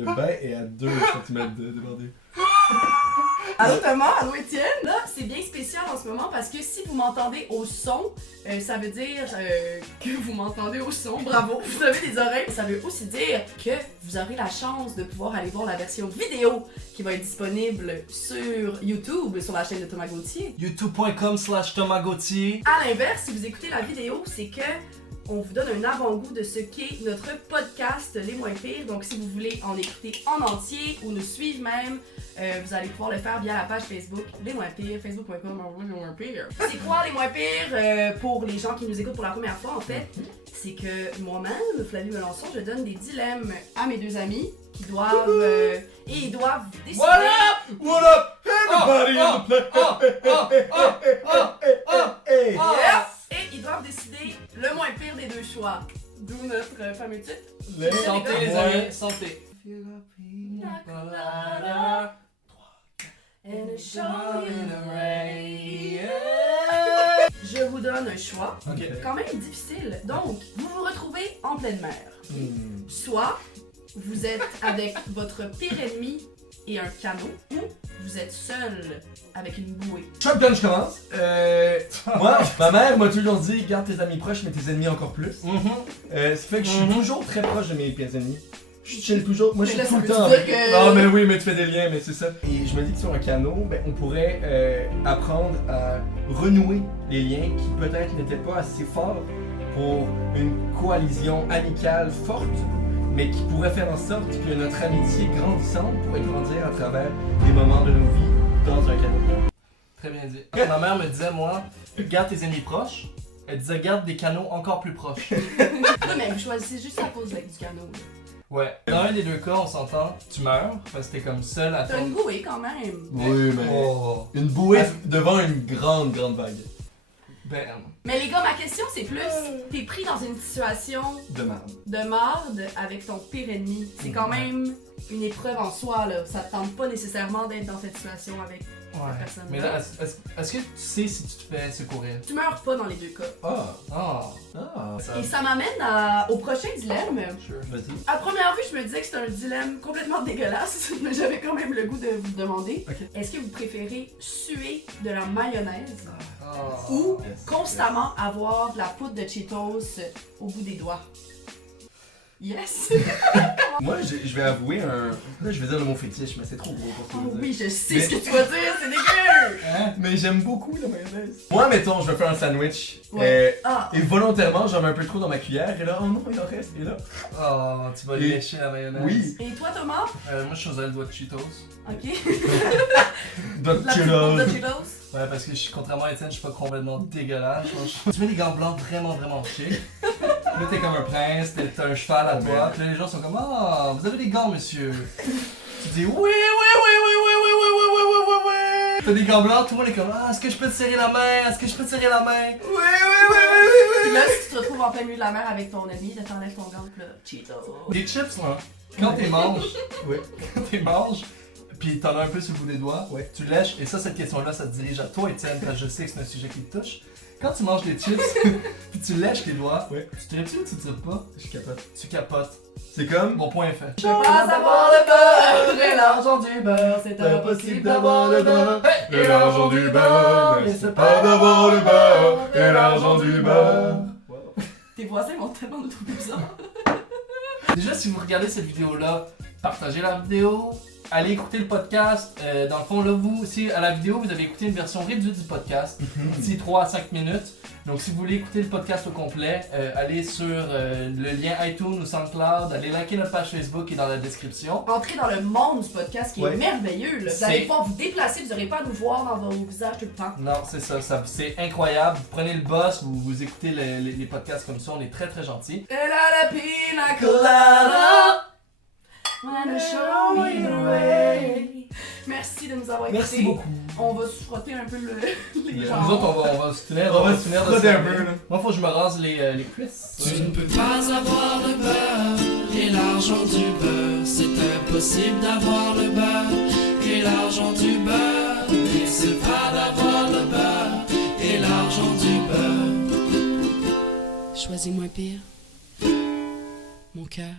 Le bain est à 2 cm de débordé. Allô Thomas, allô Étienne. Là, c'est bien spécial en ce moment parce que si vous m'entendez au son, ça veut dire que vous m'entendez au son. Bravo, vous avez des oreilles. Ça veut aussi dire que vous aurez la chance de pouvoir aller voir la version vidéo qui va être disponible sur YouTube, sur la chaîne de Thomas Gauthier. youtube.com/Thomas Gauthier. À l'inverse, si vous écoutez la vidéo, c'est que on vous donne un avant-goût de ce qu'est notre podcast Les Moins Pires. Donc, si vous voulez en écouter en entier ou nous suivre même, vous allez pouvoir le faire via la page Facebook Les Moins Pires, facebook.com Les Moins Pires. C'est quoi Les Moins Pires pour les gens qui nous écoutent pour la première fois, en fait? C'est que moi-même, Flavie Melançon, je donne des dilemmes à mes deux amis qui doivent... et ils doivent décider... What up? What up? Everybody in the place. Yes! Et ils doivent décider le moins pire des deux choix. D'où notre fameux titre. Santé les amis, santé. Je vous donne un choix, Ok. quand même difficile. Donc, vous vous retrouvez en pleine mer. Soit vous êtes avec votre pire ennemi et un canot, ou vous êtes seul avec une bouée. Shotgun, je commence. Moi, ma mère m'a toujours dit garde tes amis proches, mais tes ennemis encore plus. Ce qui fait que je suis toujours très proche de mes pires ennemis. Je chill toujours. Moi, je Mais suis là, tout ça le temps veut avec. dire que- Non, mais oui, mais tu fais des liens, mais c'est ça. Et je me dis que sur un canot, ben, on pourrait apprendre à renouer les liens qui peut-être n'étaient pas assez forts pour une coalition amicale forte, mais qui pourrait faire en sorte que notre amitié grandissante pourrait grandir à travers les moments de nos vies dans un canot. Très bien dit. Ma mère me disait, moi, garde tes ennemis proches. Elle disait, garde des canaux encore plus proches. Oui, mais vous choisissez juste la pause avec du canot. là. Ouais. Dans un des deux cas, on s'entend, tu meurs parce que t'es comme seul à T'as une ton... bouée quand même. Oui, mais Oh. une bouée devant une grande vague Ben... Mais les gars, ma question c'est plus, t'es pris dans une situation de merde. de marde avec ton pire ennemi. C'est quand même une épreuve en soi, là. Ça te tente pas nécessairement d'être dans cette situation avec Ouais. cette personne-là. Mais là, est-ce que tu sais si tu te fais secourir? Tu meurs pas dans les deux cas. Ah, Ah. Et ça m'amène au prochain dilemme. Sure. vas-y. À première vue, je me disais que c'était un dilemme complètement dégueulasse, mais j'avais quand même le goût de vous demander. Ok. Est-ce que vous préférez suer de la mayonnaise Ah. ou Yes, constamment avoir de la poudre de Cheetos au bout des doigts? Yes! Moi, je vais avouer un. Là, je vais dire le mot fétiche, mais c'est trop gros pour ce que Oh je veux dire. oui, je sais Mais- ce que tu vas dire, c'est dégueu! Hein? Mais j'aime beaucoup la mayonnaise. Moi, mettons, je vais faire un sandwich. Ouais. Ah! Et volontairement, j'en mets un peu trop dans ma cuillère. Et là, oh non, il en reste. Et là. Oh, tu vas Et- lécher la mayonnaise. Oui. Et toi, Thomas? Moi, je choisirais le doigt de Cheetos. Ok. D'autres La petite poudre de cheetos. Cheetos? Ouais, parce que contrairement à Étienne, je suis pas complètement dégueulasse. Tu mets des gants blancs vraiment chic. Là, t'es comme un prince, t'as un cheval à toi. Puis là, les gens sont comme, ah, vous avez des gants, monsieur. Tu dis, oui. T'as des gants blancs, tout le monde est comme, ah, est-ce que je peux te serrer la main? Est-ce que je peux te serrer la main? Puis là, si tu te retrouves en plein milieu de la mer avec ton ami, là, t'enlèves ton gant, pis là, Cheetos. Des chips, là, quand t'es manges, Ouais. quand t'es manges, pis t'en as un peu sur le bout des doigts, Ouais. tu lèches, et ça, cette question-là, ça te dirige à toi, Étienne, parce que je sais que c'est un sujet qui te touche. Quand tu manges des chips, pis tu lèches tes doigts, Ouais. tu tripes-tu ou tu tripes pas? Je capote. Tu capotes. C'est comme. Mon point est fait. Je veux pas avoir le beurre et l'argent du beurre, c'est impossible d'avoir le beurre. Et l'argent du beurre, mais c'est pas d'avoir le beurre et l'argent du beurre. Tes voisins vont tellement nous trouver bizarres. Déjà, si vous regardez cette vidéo-là, partagez la vidéo, allez écouter le podcast. Dans le fond, là, vous aussi, à la vidéo, vous avez écouté une version réduite du podcast, d'ici 3 à 5 minutes. Donc, si vous voulez écouter le podcast au complet, allez sur le lien iTunes ou SoundCloud, allez liker notre page Facebook qui est dans la description. Entrez dans le monde du podcast qui est Ouais. merveilleux. Là. Vous C'est- allez pouvoir vous déplacer, vous n'aurez pas à nous voir dans vos visages tout le temps. Non, c'est ça, c'est incroyable. Vous prenez le boss, vous écoutez les podcasts comme ça, on est très gentils. Elle a la pina colada. Wanna show me the way. Merci de nous avoir écoutés. Merci beaucoup. On va se frotter un peu les Nous jambes. Nous autres, on va se finir, On va se finir de frotter se un laver. peu, là. Moi, faut que je me rase les cuisses. Tu ne peux pas avoir le beurre et l'argent du beurre. C'est impossible d'avoir le beurre et l'argent du beurre. Mais c'est pas d'avoir le beurre et l'argent du beurre. Choisis moins pire. Mon cœur.